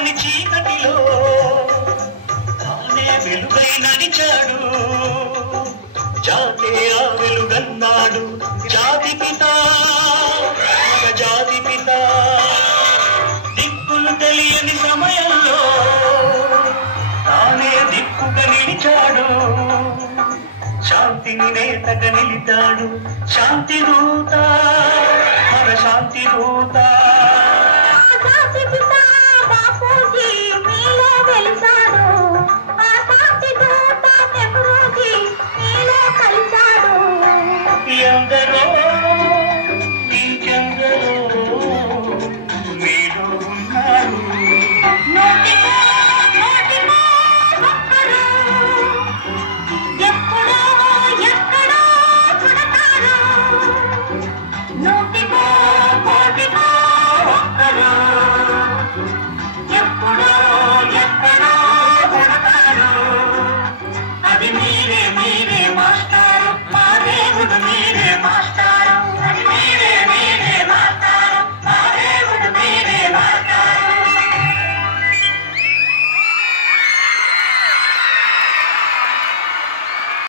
వెలగని చీకటిలో తానే వెలుగై నడిచాడు జాతే ఆ వెలుగన్నాడు జాతి పిత జాతి పిత దిక్కులు తెలియని సమయంలో తానే దిక్కుగా నిలిచాడు శాంతిని నేతగా నిలిచాడు శాంతి దూత మన శాంతి దూత ఎందరికో